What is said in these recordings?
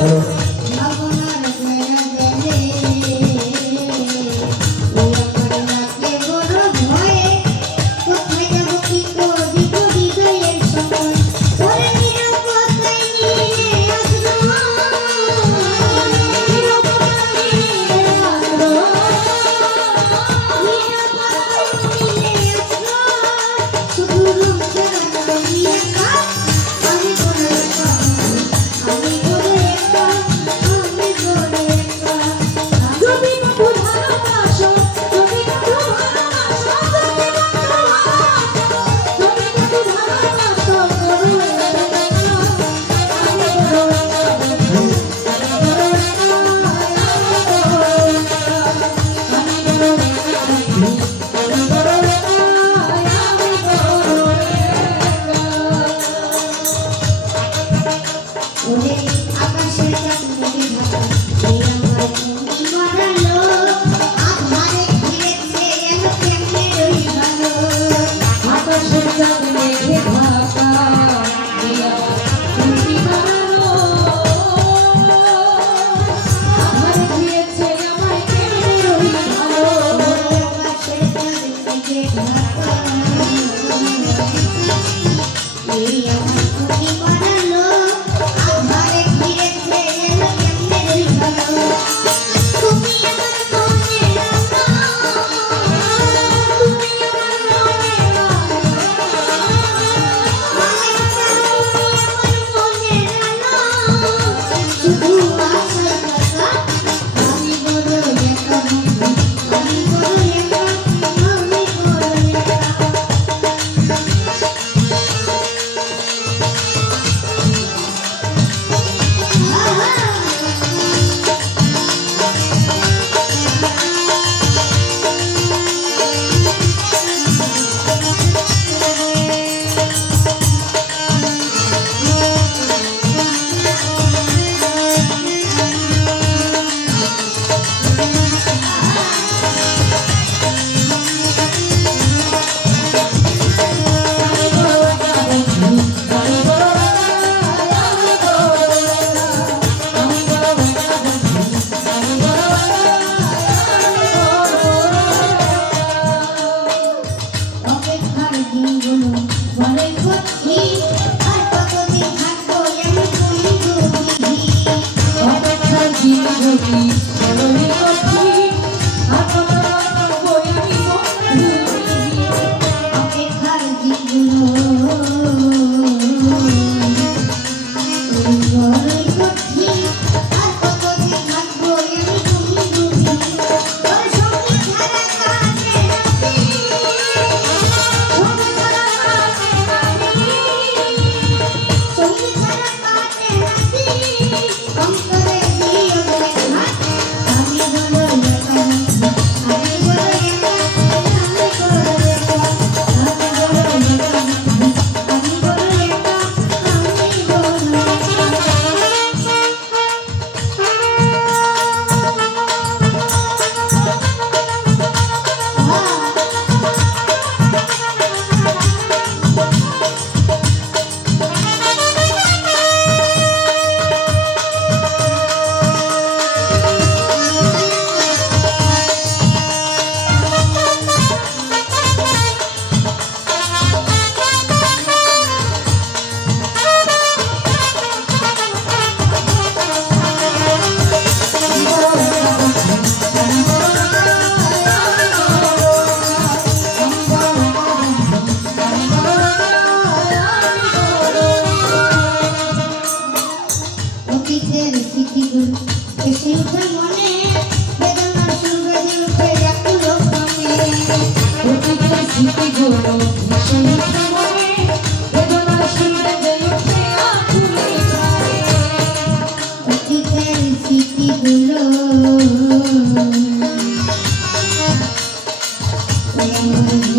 嗯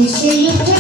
See you